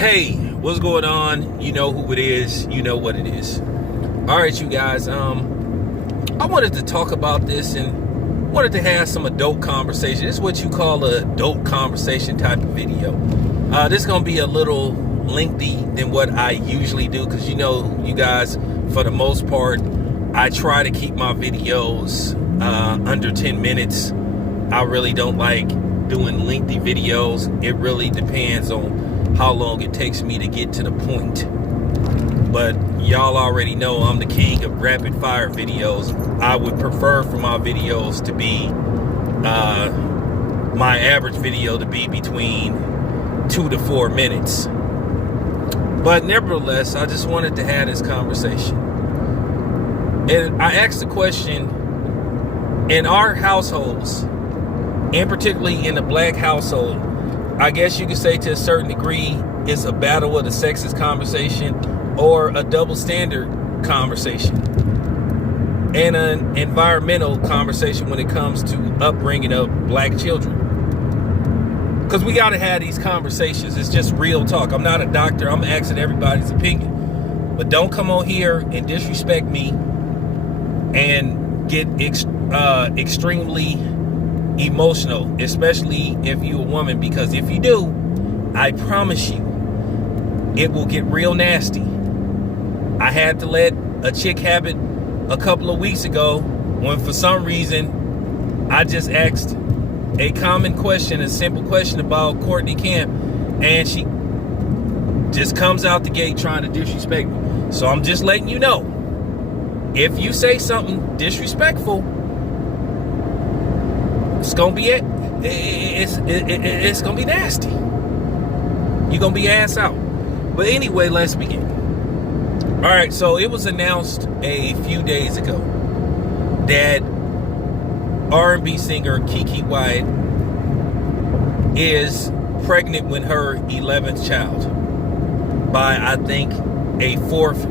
Hey, what's going on? You know who it is. You know what it is. All right, you guys. I wanted to talk about this and wanted to have some adult conversation. This is what you call an adult conversation type of video. This is going to be a little lengthy than what I usually do because you know, you guys, for the most part, I try to keep my videos under 10 minutes. I really don't like doing lengthy videos. It really depends on how long it takes me to get to the point. But y'all already know I'm the king of rapid fire videos. I would prefer for my videos to be my average video to be between 2 to 4 minutes. But nevertheless, I just wanted to have this conversation. And I asked the question, in our households, and particularly in the black household, I guess you could say to a certain degree, it's a battle of the sexes conversation or a double standard conversation and an environmental conversation when it comes to upbringing of black children. Because we got to have these conversations. It's just real talk. I'm not a doctor. I'm asking everybody's opinion. But don't come on here and disrespect me and get extremely emotional, especially if you're a woman, because if you do, I promise you it will get real nasty. I had to let a chick have it a couple of weeks ago when for some reason I just asked a common question, a simple question about Courtney Camp, and she just comes out the gate trying to disrespect me. So I'm just letting you know, if you say something disrespectful, it's gonna be it's gonna be nasty. You're gonna be ass out. But anyway, let's begin. All right, so it was announced a few days ago that R&B singer KeKe Wyatt is pregnant with her 11th child by, I think, a 4th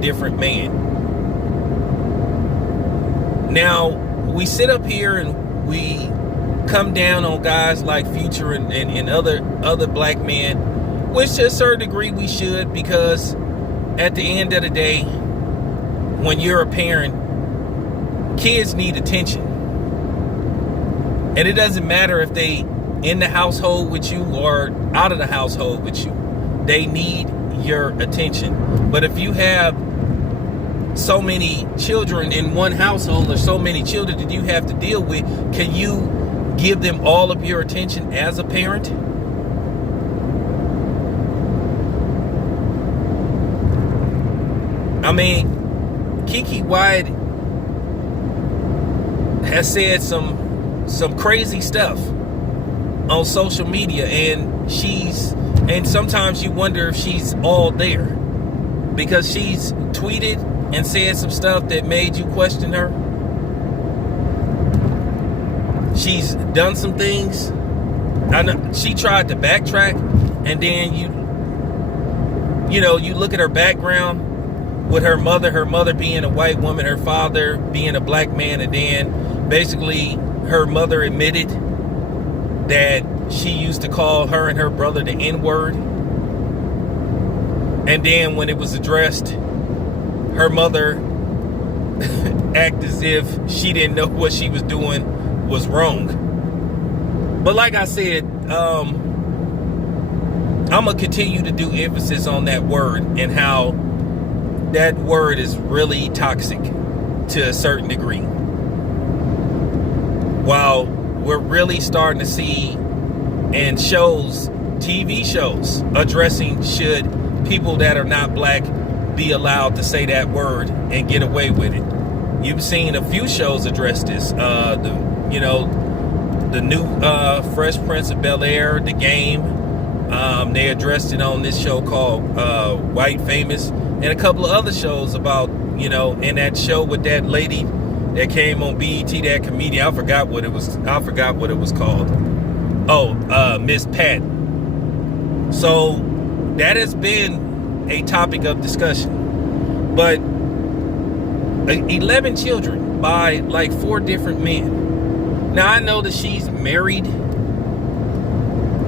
different man. Now, we sit up here and we come down on guys like Future and other black men, which to a certain degree we should, because at the end of the day, when you're a parent, kids need attention. And it doesn't matter if they in the household with you or out of the household with you. They need your attention. But if you have so many children in one household or so many children that you have to deal with, can you give them all of your attention as a parent? I mean, KeKe Wyatt has said some crazy stuff on social media, and sometimes you wonder if she's all there, because she's tweeted and said some stuff that made you question her. She's done some things. I know she tried to backtrack, and then you look at her background with her mother being a white woman, her father being a black man, and then basically her mother admitted that she used to call her and her brother the N-word. And then when it was addressed, her mother acted as if she didn't know what she was doing was wrong. But like I said, I'm gonna continue to do emphasis on that word and how that word is really toxic to a certain degree. While we're really starting to see in shows, TV shows, addressing should people that are not black be allowed to say that word and get away with it. You've seen a few shows address this. The new Fresh Prince of Bel-Air, The Game. They addressed it on this show called White Famous, and a couple of other shows about, in that show with that lady that came on BET, that comedian. I forgot what it was called. Oh, Miss Pat. So that has been a topic of discussion. But 11 children by like 4 different men. Now I know that she's married.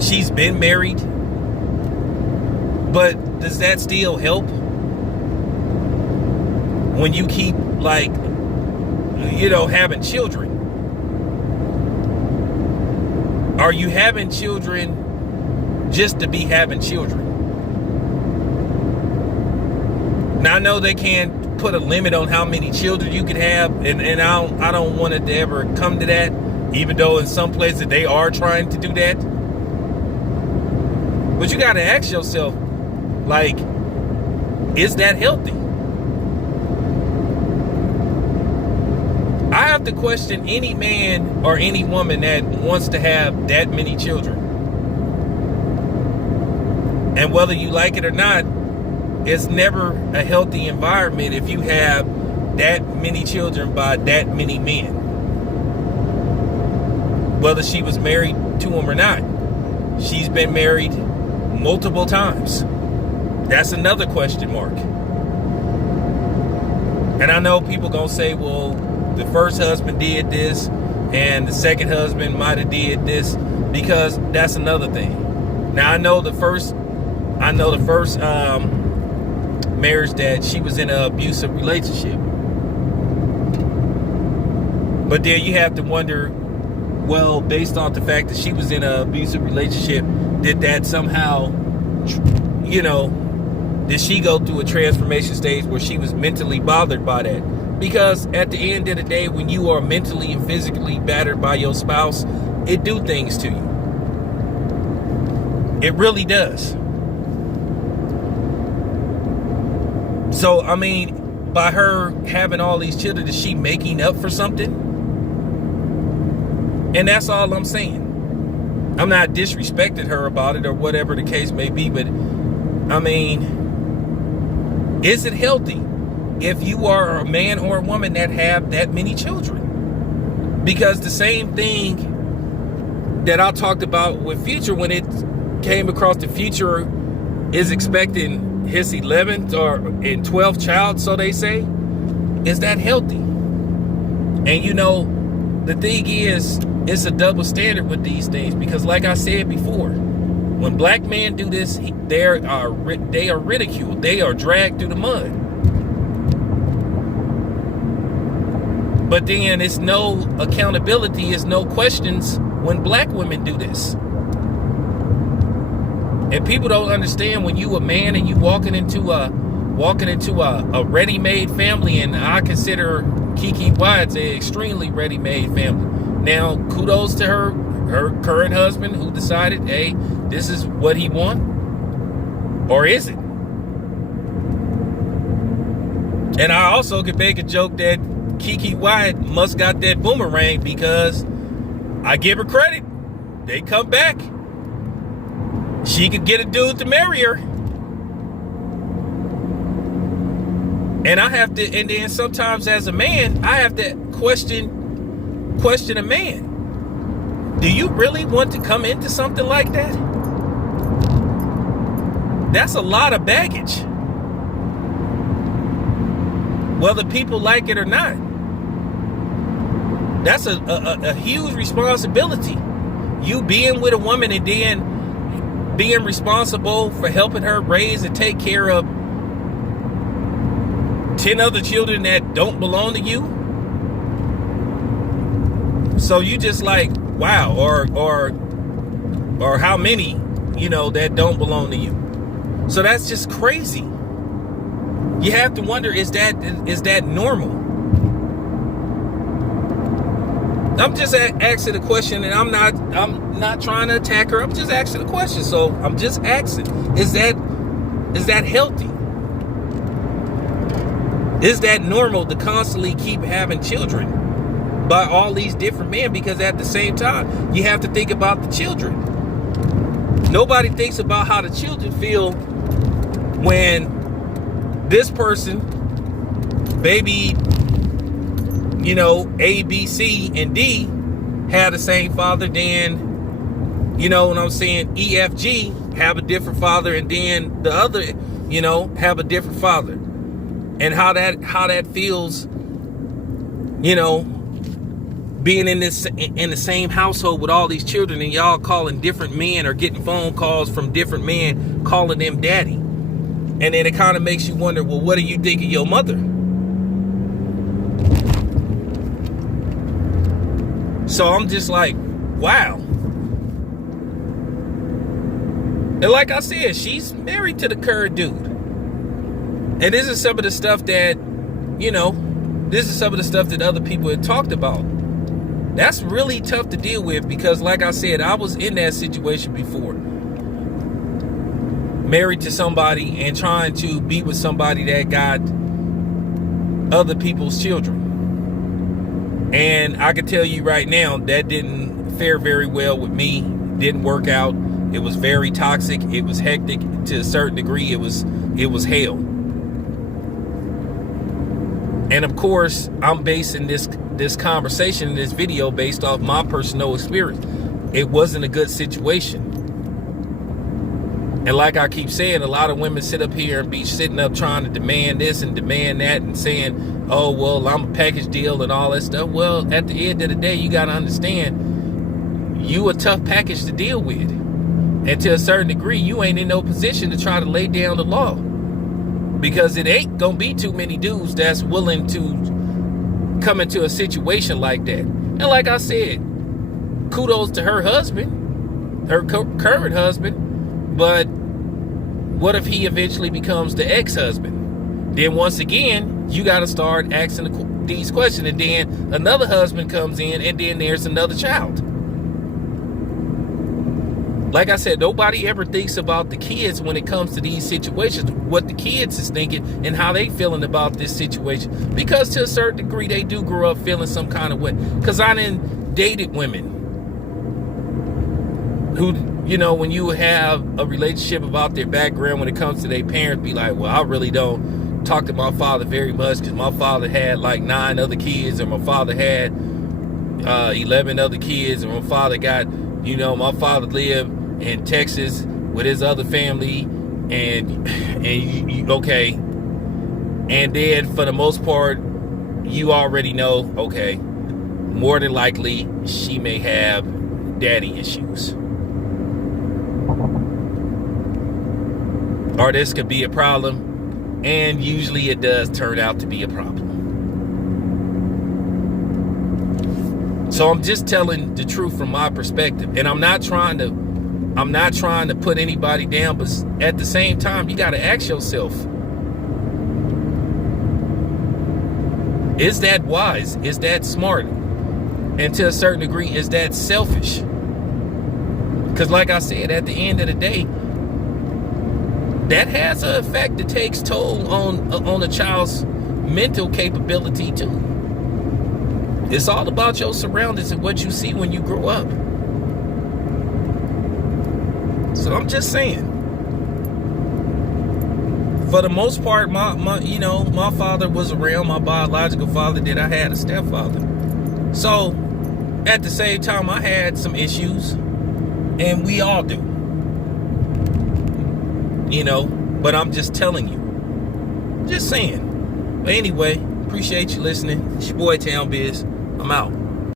She's been married. But does that still help? When you keep, like, having children? Are you having children just to be having children? Now, I know they can't put a limit on how many children you could have, and I don't want it to ever come to that, even though in some places they are trying to do that. But you got to ask yourself, like, is that healthy? I have to question any man or any woman that wants to have that many children. And whether you like it or not, it's never a healthy environment if you have that many children by that many men. Whether she was married to him or not. She's been married multiple times. That's another question mark. And I know people gonna say, well, the first husband did this and the second husband might have did this, because that's another thing. Now, I know the first marriage that she was in an abusive relationship. But then you have to wonder, well, based on the fact that she was in an abusive relationship, did that somehow, did she go through a transformation stage where she was mentally bothered by that? Because at the end of the day, when you are mentally and physically battered by your spouse, it do things to you. It really does. So, I mean, by her having all these children, is she making up for something? And that's all I'm saying. I'm not disrespecting her about it or whatever the case may be, but I mean, is it healthy if you are a man or a woman that have that many children? Because the same thing that I talked about with Future, when it came across, the Future is expecting his 11th or 12th child, so they say, is that healthy? And the thing is, it's a double standard with these things, because like I said before, when black men do this, they are ridiculed. They are dragged through the mud. But then it's no accountability, it's no questions when black women do this. And people don't understand, when you a man and you walking into a ready-made family, and I consider KeKe Wyatt an extremely ready-made family. Now, kudos to her current husband, who decided, hey, this is what he want, or is it? And I also could make a joke that KeKe Wyatt must got that boomerang, because I give her credit. They come back. She could get a dude to marry her. And and then sometimes as a man, I have to question a man. Do you really want to come into something like that? That's a lot of baggage. Whether people like it or not. That's a huge responsibility. You being with a woman and then being responsible for helping her raise and take care of 10 other children that don't belong to you. So you just like, wow, or how many, that don't belong to you. So that's just crazy. You have to wonder, is that normal? I'm just asking a question, and I'm not trying to attack her. I'm just asking a question. So I'm just asking, is that healthy? Is that normal to constantly keep having children by all these different men? Because at the same time, you have to think about the children. Nobody thinks about how the children feel when this person, baby, A, B, C, and D have the same father, then, what I'm saying, E, F, G have a different father, and then the other, have a different father. And how that feels, being in the same household with all these children, and y'all calling different men or getting phone calls from different men calling them daddy. And then it kind of makes you wonder, well, what do you think of your mother? So I'm just like, wow. And like I said, she's married to the current dude. And this is some of the stuff that, this is some of the stuff that other people had talked about. That's really tough to deal with because, like I said, I was in that situation before. Married to somebody and trying to be with somebody that got other people's children. And I can tell you right now, that didn't fare very well with me. Didn't work out. It was very toxic. It was hectic to a certain degree. It was hell. And of course, I'm basing this conversation, this video, based off my personal experience. It wasn't a good situation. And like I keep saying, a lot of women sit up here and be sitting up trying to demand this and demand that and saying, oh, well, I'm a package deal and all that stuff. Well, at the end of the day, you got to understand, you a tough package to deal with. And to a certain degree, you ain't in no position to try to lay down the law. Because it ain't going to be too many dudes that's willing to come into a situation like that. And like I said, kudos to her husband, her current husband. But what if he eventually becomes the ex-husband? Then once again, you got to start asking these questions. And then another husband comes in, and then there's another child. Like I said, nobody ever thinks about the kids when it comes to these situations, what the kids is thinking and how they feeling about this situation. Because to a certain degree, they do grow up feeling some kind of way. Because I done dated women who, when you have a relationship about their background when it comes to their parents, be like, well, I really don't talk to my father very much because my father had like 9 other kids, or my father had 11 other kids, or my father got, my father lived in Texas with his other family, and okay. And then for the most part, you already know, okay, more than likely she may have daddy issues. Or this could be a problem, and usually it does turn out to be a problem. So I'm just telling the truth from my perspective, and I'm not trying to put anybody down, but at the same time, you got to ask yourself, is that wise? Is that smart? And to a certain degree, is that selfish? Because like I said, at the end of the day, that has an effect that takes toll on a child's mental capability too. It's all about your surroundings and what you see when you grow up. So I'm just saying, for the most part, my father was around, my biological father did. I had a stepfather. So at the same time, I had some issues, and we all do. But I'm just telling you. Just saying. But anyway, appreciate you listening. It's your boy Town Biz. I'm out.